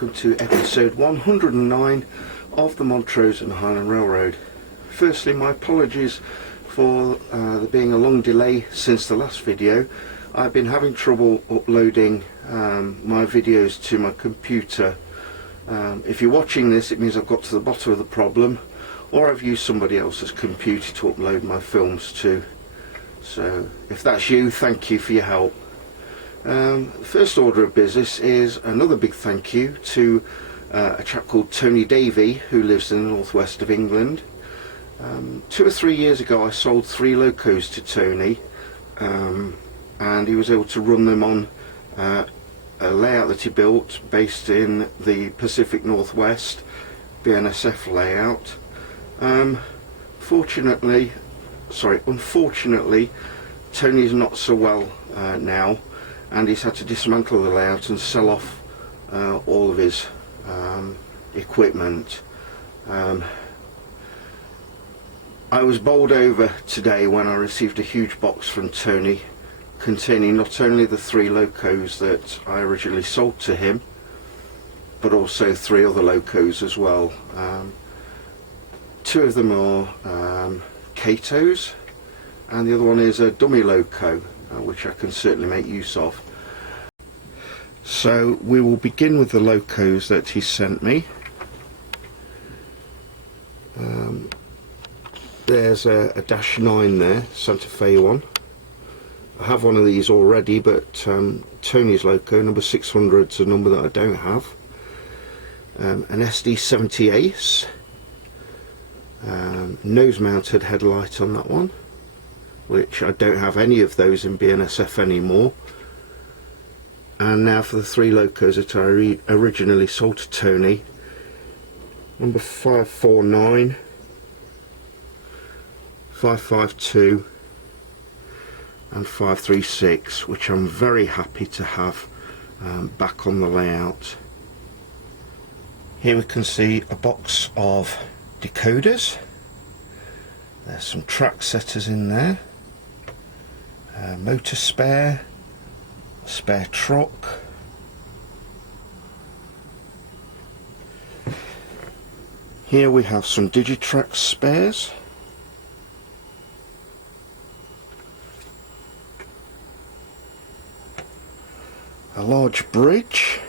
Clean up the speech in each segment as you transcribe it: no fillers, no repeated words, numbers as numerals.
welcome to episode 109 of the Montrose and Highland Railroad. Firstly, my apologies for there being a long delay since the last video. I've been having trouble uploading my videos to my computer. If you're watching this, it means I've got to the bottom of the problem, or I've used somebody else's computer to upload my films to. So if that's you, thank you for your help. First order of business is another big thank you to a chap called Tony Davey, who lives in the northwest of England. 2 or 3 years ago I sold 3 locos to Tony, and he was able to run them on a layout that he built based in the Pacific Northwest, BNSF layout. Unfortunately, Tony's not so well now, and he's had to dismantle the layout and sell off all of his equipment. I was bowled over today when I received a huge box from Tony containing not only the 3 locos that I originally sold to him, but also 3 other locos as well. 2 of them are Cato's, and the other one is a dummy loco, which I can certainly make use of. So we will begin with the locos that he sent me. There's a -9 there, Santa Fe one. I have one of these already, but Tony's loco, number 600, is a number that I don't have. An SD70 Ace, nose mounted headlight on that one, which I don't have any of those in BNSF anymore. And now for the 3 locos that I originally sold to Tony. Number 549, 552 and 536, which I'm very happy to have back on the layout. Here we can see a box of decoders. There's some track setters in there, motor spare truck, here we have some Digitrax spares, a large bridge,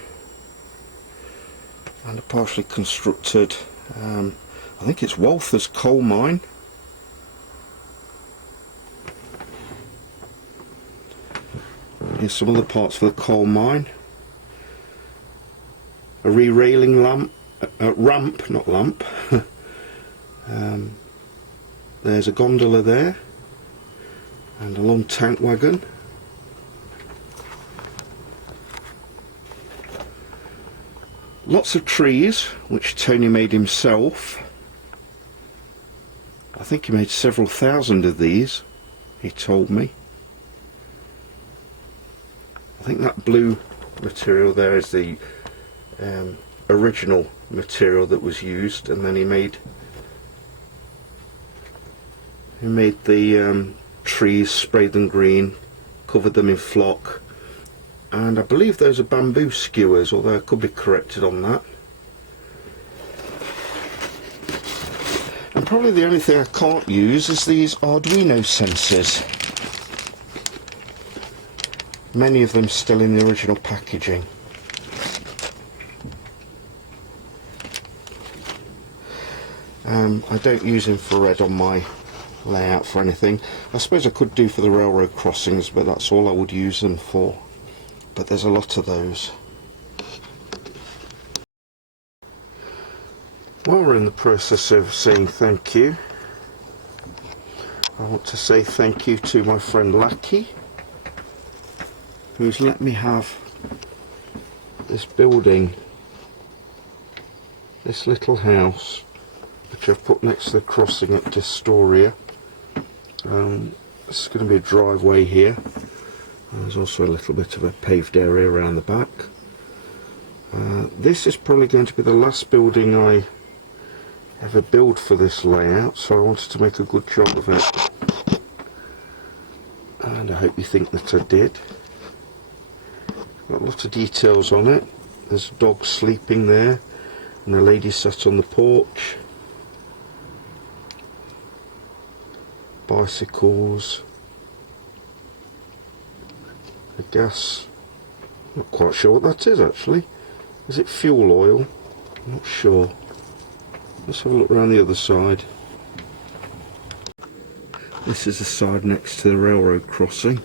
and a partially constructed, I think it's Walther's coal mine. Here's some other parts for the coal mine. A re-railing ramp, not lamp. There's a gondola there, and a long tank wagon. Lots of trees, which Tony made himself. I think he made several thousand of these, he told me. I think that blue material there is the original material that was used, and then he made the trees, sprayed them green, covered them in flock, and I believe those are bamboo skewers, although I could be corrected on that. And probably the only thing I can't use is these Arduino sensors. Many of them still in the original packaging. I don't use infrared on my layout for anything. I suppose I could do for the railroad crossings, but that's all I would use them for. But there's a lot of those. While we're in the process of saying thank you, I want to say thank you to my friend Lackey, who's let me have this building, this little house, which I've put next to the crossing at Distoria. It's going to be a driveway here. There's also a little bit of a paved area around the back. This is probably going to be the last building I ever build for this layout, so I wanted to make a good job of it. And I hope you think that I did. Got a lot of details on it. There's a dog sleeping there, and a lady sat on the porch. Bicycles. A gas. Not quite sure what that is actually. Is it fuel oil? I'm not sure. Let's have a look around the other side. This is the side next to the railroad crossing.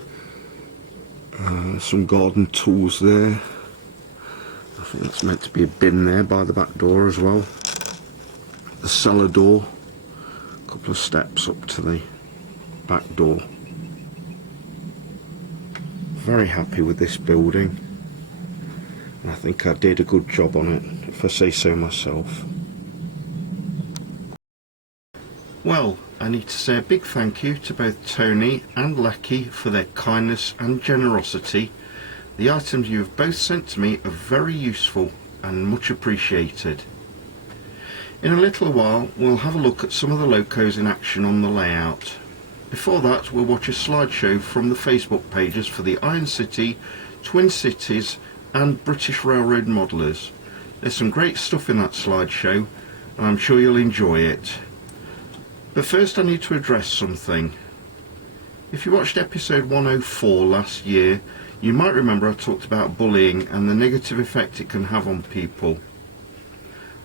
Some garden tools there. I think that's meant to be a bin there by the back door as well. The cellar door. A couple of steps up to the back door. Very happy with this building. I think I did a good job on it, if I say so myself. Well, I need to say a big thank you to both Tony and Lecky for their kindness and generosity. The items you have both sent to me are very useful and much appreciated. In a little while we'll have a look at some of the locos in action on the layout. Before that we'll watch a slideshow from the Facebook pages for the Iron City, Twin Cities and British Railroad modelers. There's some great stuff in that slideshow and I'm sure you'll enjoy it. But first I need to address something. If you watched episode 104 last year, you might remember I talked about bullying and the negative effect it can have on people.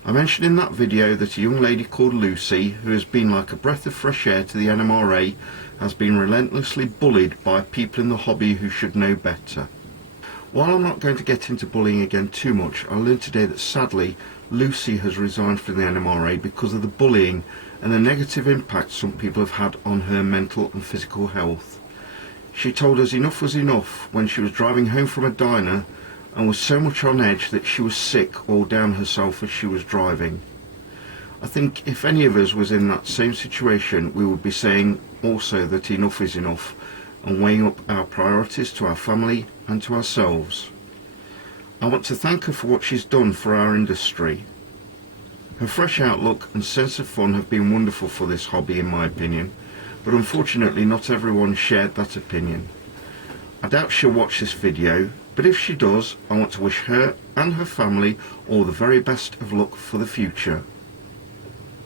I mentioned in that video that a young lady called Lucy, who has been like a breath of fresh air to the NMRA, has been relentlessly bullied by people in the hobby who should know better. While I'm not going to get into bullying again too much, I learned today that sadly Lucy has resigned from the NMRA because of the bullying and the negative impact some people have had on her mental and physical health. She told us enough was enough when she was driving home from a diner and was so much on edge that she was sick all down herself as she was driving. I think if any of us was in that same situation, we would be saying also that enough is enough and weighing up our priorities to our family and to ourselves. I want to thank her for what she's done for our industry. Her fresh outlook and sense of fun have been wonderful for this hobby in my opinion, but unfortunately not everyone shared that opinion. I doubt she'll watch this video, but if she does, I want to wish her and her family all the very best of luck for the future.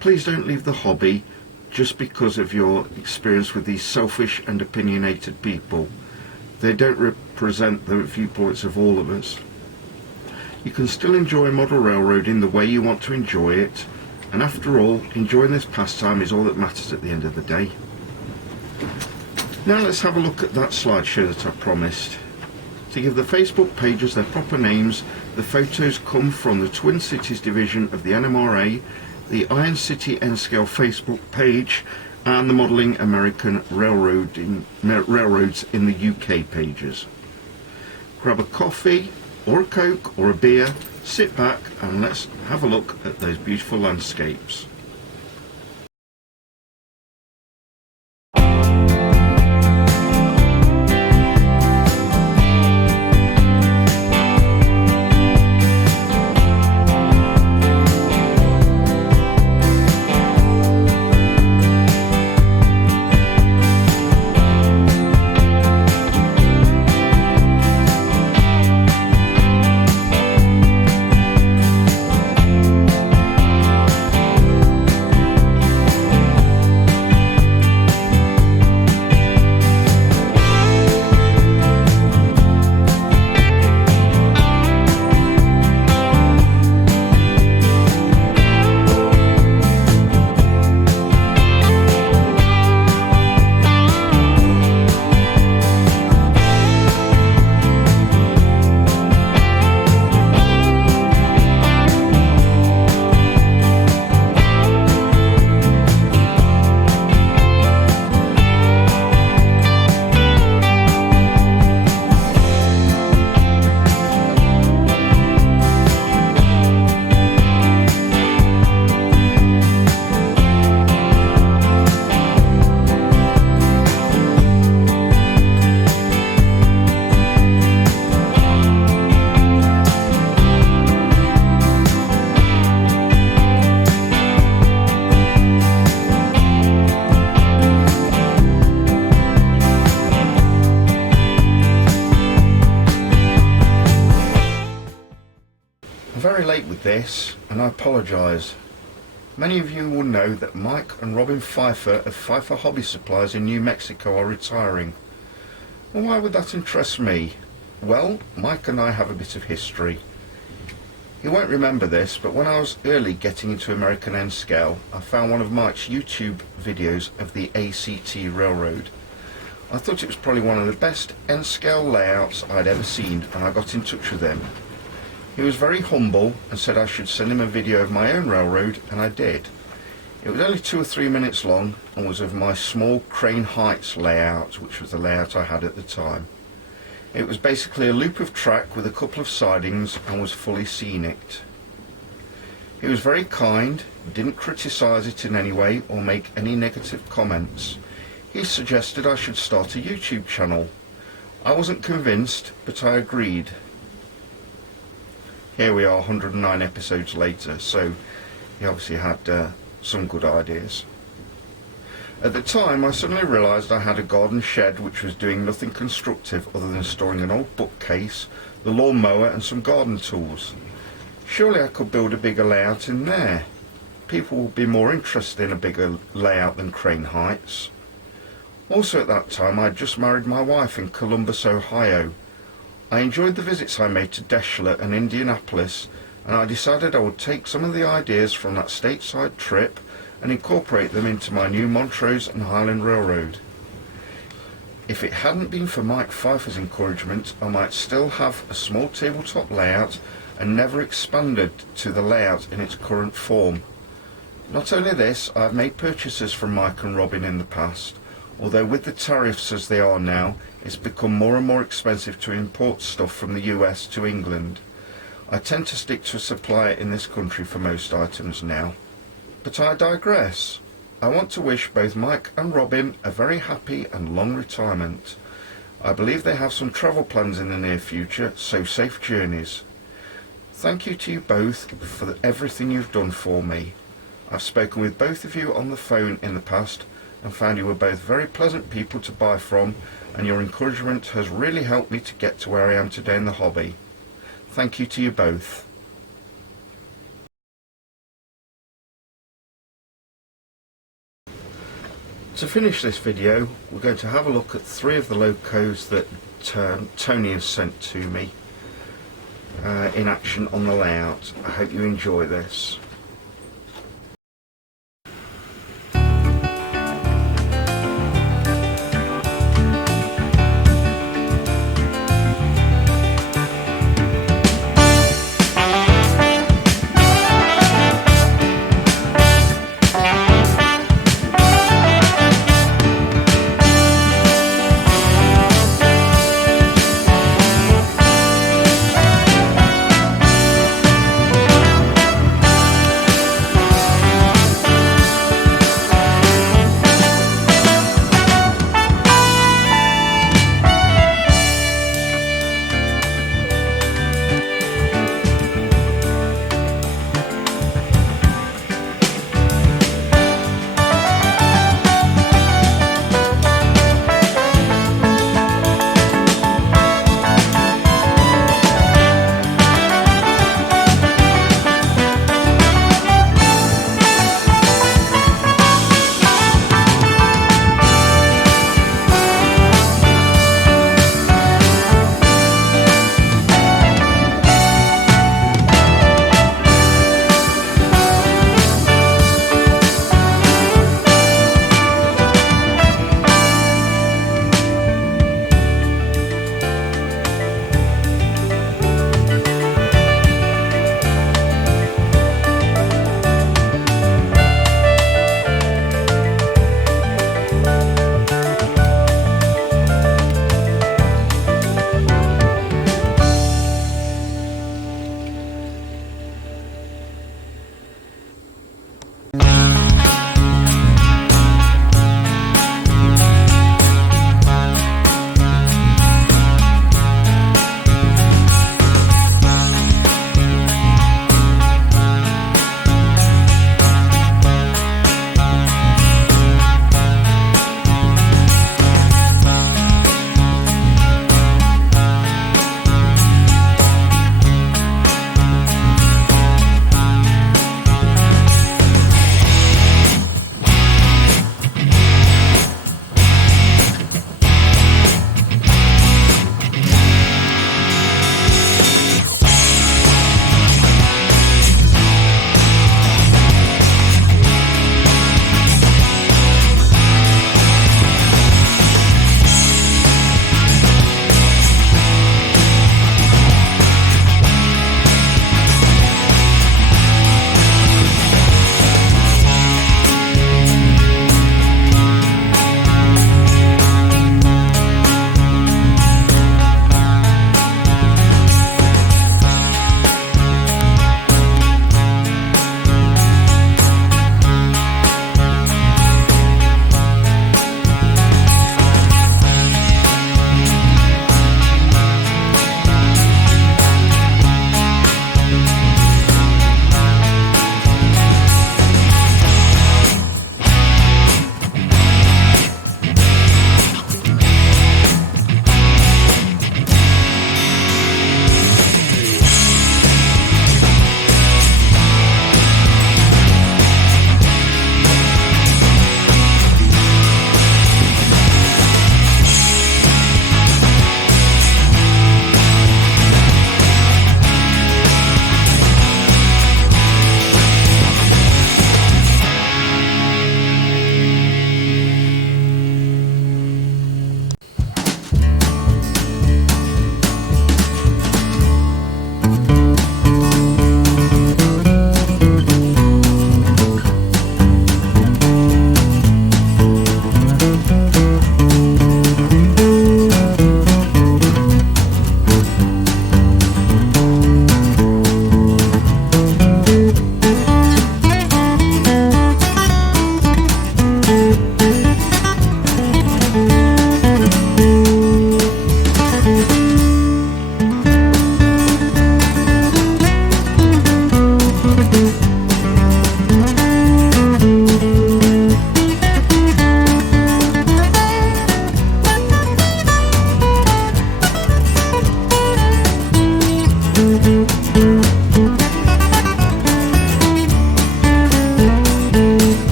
Please don't leave the hobby just because of your experience with these selfish and opinionated people. They don't represent the viewpoints of all of us. You can still enjoy model railroading the way you want to enjoy it, and after all, enjoying this pastime is all that matters at the end of the day. Now let's have a look at that slideshow that I promised. To give the Facebook pages their proper names, the photos come from the Twin Cities division of the NMRA, the Iron City N-Scale Facebook page, and the Modelling American Railroads in the UK pages. Grab a coffee, or a Coke, or a beer, sit back and let's have a look at those beautiful landscapes. very late with this, and I apologise. Many of you will know that Mike and Robin Fifer of Fifer Hobby Supplies in New Mexico are retiring. Well, why would that interest me? Well, Mike and I have a bit of history. You won't remember this, but when I was early getting into American N-scale, I found one of Mike's YouTube videos of the ACT Railroad. I thought it was probably one of the best N-scale layouts I'd ever seen, and I got in touch with him. He was very humble and said I should send him a video of my own railroad, and I did. It was only 2 or 3 minutes long and was of my small Crane Heights layout, which was the layout I had at the time. It was basically a loop of track with a couple of sidings and was fully scenic. He was very kind, didn't criticise it in any way or make any negative comments. He suggested I should start a YouTube channel. I wasn't convinced, but I agreed. Here we are 109 episodes later, so he obviously had some good ideas. At the time, I suddenly realised I had a garden shed which was doing nothing constructive other than storing an old bookcase, the lawn mower and some garden tools. Surely I could build a bigger layout in there. People would be more interested in a bigger layout than Crane Heights. Also at that time, I had just married my wife in Columbus, Ohio. I enjoyed the visits I made to Deschler and Indianapolis, and I decided I would take some of the ideas from that stateside trip and incorporate them into my new Montrose and Highland Railroad. If it hadn't been for Mike Fifer's encouragement, I might still have a small tabletop layout and never expanded to the layout in its current form. Not only this, I've made purchases from Mike and Robin in the past, although with the tariffs as they are now, it's become more and more expensive to import stuff from the US to England. I tend to stick to a supplier in this country for most items now. But I digress. I want to wish both Mike and Robin a very happy and long retirement. I believe they have some travel plans in the near future, so safe journeys. Thank you to you both for everything you've done for me. I've spoken with both of you on the phone in the past and found you were both very pleasant people to buy from, and your encouragement has really helped me to get to where I am today in the hobby. Thank you to you both. To finish this video, we're going to have a look at 3 of the locos that Tony has sent to me in action on the layout. I hope you enjoy this.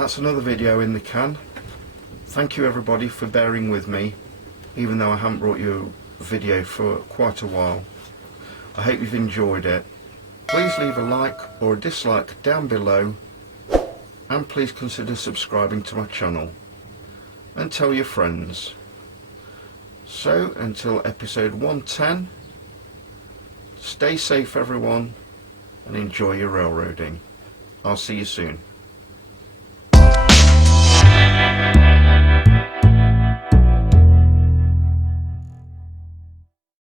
that's another video in the can. Thank you everybody for bearing with me, even though I haven't brought you a video for quite a while. I hope you've enjoyed it. Please leave a like or a dislike down below, and please consider subscribing to my channel and tell your friends. So until episode 110, stay safe everyone and enjoy your railroading. I'll see you soon.